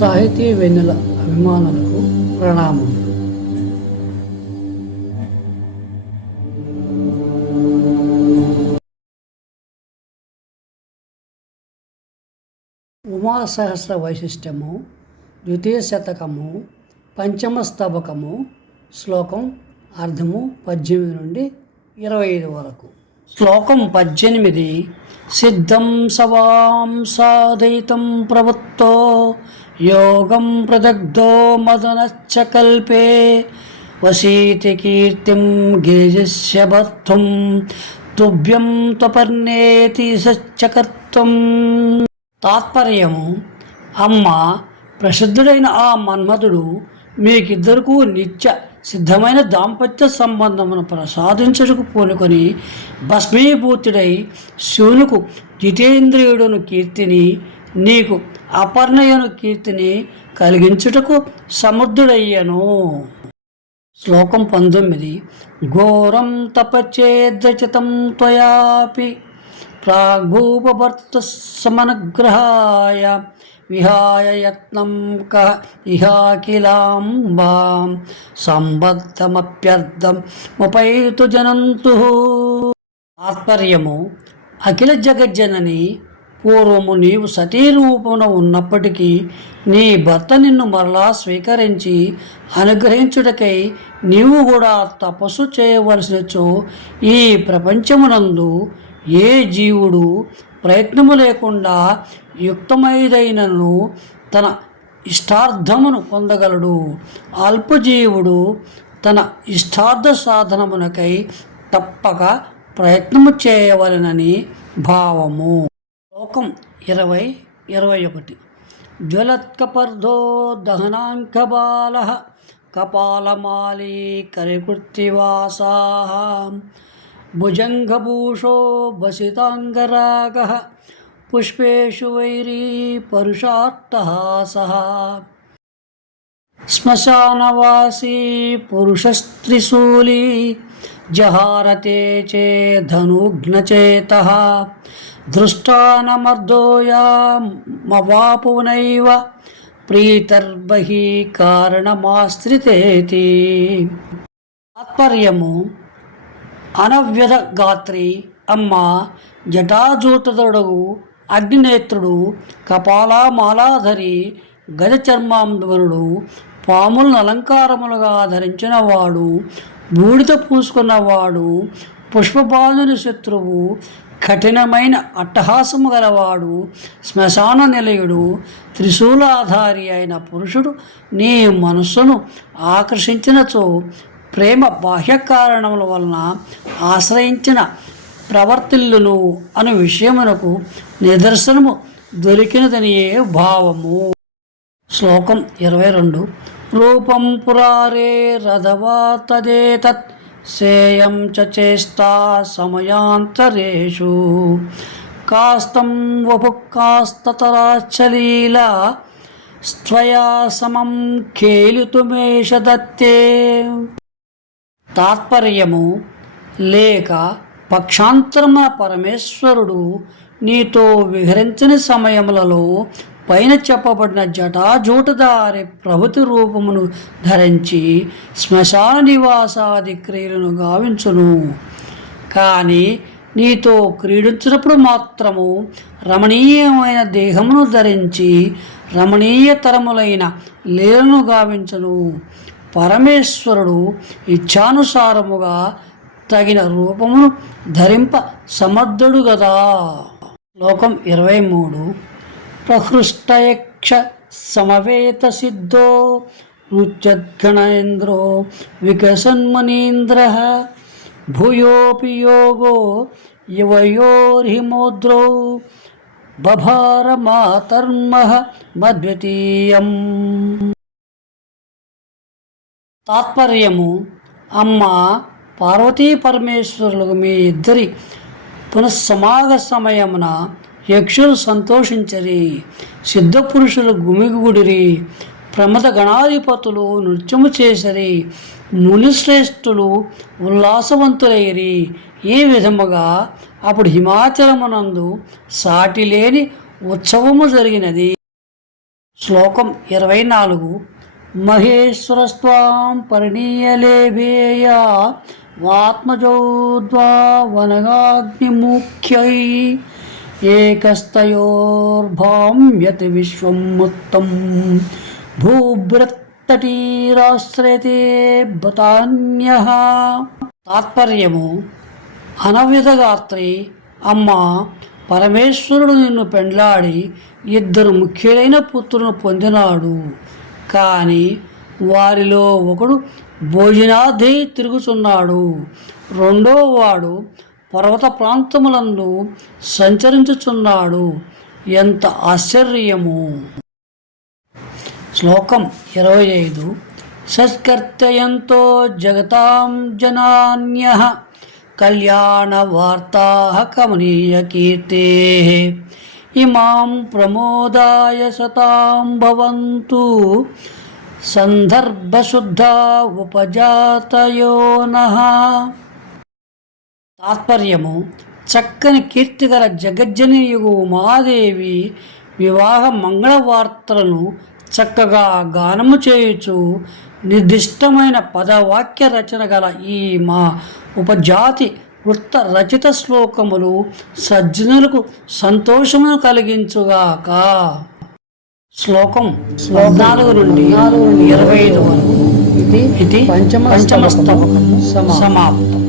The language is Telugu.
సాహితీ వెన్నెల అభిమానులకు ప్రణామం. ఉమా సహస్ర వైశిష్టము ద్వితీయ శతకము పంచమ స్తబకము శ్లోకం అర్థము పద్దెనిమిది నుండి ఇరవై ఐదు వరకు. శ్లోకం పద్దెనిమిది సిద్ధం సవాం సాధయితం ప్రవృత్తో యోగం ప్రదగ్ధో మదనశ్చ కల్పే వసీతి కీర్తిం గిరిజస్య భర్తుం తుభ్యం త్వపర్ణేతి సచ్చకర్తం తాత్పర్యము అమ్మ ప్రసిద్ధుడైన ఆ మన్మధుడు మీకిద్దరకు నిత్య సిద్ధమైన దాంపత్య సంబంధమును ప్రసాదించుటకు పూనుకొని భస్మీభూతుడై శివునుకు జితేంద్రియుడును కీర్తిని నీకు అపర్ణయను కీర్తిని కలిగించుటకు సముద్రుడయ్యను శ్లోకం పంతొమ్మిది. ఘోరం తపచేద్రచితం త్వయాపి ప్రాగ్భూపభర్త సమనగ్రహాయ విహాయ యత్నం క ఇహాకిలాంబాం సంబద్ధమప్యర్థం ముపైతు జనంతు. తాత్పర్యము అఖిల జగజ్జనని పూర్వము నీవు సతీ రూపమున ఉన్నప్పటికీ నీ భర్త నిన్ను మరలా స్వీకరించి అనుగ్రహించుటకై నీవు కూడా తపస్సు చేయవలసినచో ఈ ప్రపంచమునందు ఏ జీవుడు ప్రయత్నము లేకుండా యుక్తమైదైనను తన ఇష్టార్థమును పొందగలడు. అల్పజీవుడు తన ఇష్టార్థ సాధనమునకై తప్పక ప్రయత్నము చేయవలనని భావము. శ్లోకం ఇరవై ఇరవై ఒకటి. జ్వలత్కపర్ధో దహనాంకబాల కపాలమాలీ కరికృత్తివాసా భుజంగభూషో భసితాంగరాగ పుష్పేషు వైరీ పరుషాట్టహాసः శ్మశానవాసీ పురుషస్త్రిశూలీ జహారతే చేధనుఘ్నచేతः దృష్టానమర్దోయామవాపునైవ ప్రీతర్బహి కారణమాశ్రితేతి. తాత్పర్యము అనవ్యధ గాత్రి అమ్మ జటాజూతదుడు అగ్నినేత్రుడు కపాలమాలాధరి గజ చర్మాంబరుడు పాములను అలంకారములుగా ధరించినవాడు బూడిద పూసుకున్నవాడు పుష్పబాలుని శత్రువు కఠినమైన అట్టహాసము గలవాడు శ్మశాన నిలయుడు త్రిశూలాధారి అయిన పురుషుడు నీ మనస్సును ఆకర్షించినచో ప్రేమ బాహ్య కారణముల వలన ఆశ్రయించిన ప్రవర్తిల్లును అను విషయమునకు నిదర్శనము దొరికినదనియే భావము. శ్లోకం ఇరవై రెండు. రూపం పురారే రథవా తదేతత్ సేయం చ చేష్టా సమయాంతరేషు. కాస్తం వపుకాస్తతరాచలీలా స్త్వయా సమం ఖేలితుమేష దత్తే. తాత్పర్యము లేక పక్షాంతరమున పరమేశ్వరుడు నీతో విహరించని సమయములలో పైన చెప్పబడిన జటాజూటదారి ప్రభుతి రూపమును ధరించి శ్మశాన నివాసాది క్రియలను గావించును. కానీ నీతో క్రీడించినప్పుడు మాత్రము రమణీయమైన దేహమును ధరించి రమణీయతరములైన లీలను గావించను. పరమేశ్వరుడు ఇచ్ఛానుసారముగా తగిన రూపమును ధరింప సమర్థుడు గదా. లోకం ఇరవై మూడు. ప్రహృష్టయక్ష సమవేత సిద్ధో నృత్యద్గణేంద్రో వికసన్మనీంద్ర. భూయోపి యోగో యువయోర్హిమోద్రౌ బభార మాతర్మ మద్వితీయం తాత్పర్యము అమ్మ పార్వతీ పరమేశ్వరులకు మీ ఇద్దరి పునఃసమాగ సమయమున యక్షులు సంతోషించరి సిద్ధపురుషులు గుమిగుడిరి ప్రమద గణాధిపతులు నృత్యము చేసరి మునిశ్రేష్ఠులు ఉల్లాసవంతులైరి. ఈ విధముగా అప్పుడు హిమాచలమునందు సాటిలేని ఉత్సవము జరిగినది. శ్లోకం ఇరవై నాలుగు. మహేశ్వరస్వాం పరిణీయలేభేయ వాత్మజోద్వానగాగ్నిముఖ్యై ఏకస్తయోర్భామ్యతి విశ్వం మొత్తం భూభ్రత్తటీరాశ్రయతే బతాన్య తాత్పర్యము అనవిధగాత్రి అమ్మ పరమేశ్వరుడు నిన్ను పెండ్లాడి ఇద్దరు ముఖ్యులైన పుత్రులను పొందినాడు. కానీ వారిలో ఒకడు భోజనాది తిరుగుచున్నాడు. రెండో వాడు పర్వత ప్రాంతములందు సంచరించుచున్నాడు. ఎంత ఆశ్చర్యము! శ్లోకం ఇరవై ఐదు సత్కర్తయంతో జగతాం జనాన్య కళ్యాణవార్తా కమనీయ కీర్తే ఇమాం ప్రమోదాయ సతాం భవంతు సందర్భశుద్ధ ఉపజాతయోనః తాత్పర్యము చక్కని కీర్తిగల జగజ్జనీయుగు ఉమాదేవి వివాహ మంగళవార్తలను చక్కగా గానము చేయుచు నిర్దిష్టమైన పదవాక్య రచన గల ఈ మా ఉపజాతి వృత్త రచిత శ్లోకములు సజ్జనులకు సంతోషమును కలిగించుగాక. శ్లోకం పద్నాలుగు నుండి ఇరవై ఐదు వరకు. ఇది పంచమ స్తవకం సమాప్తం.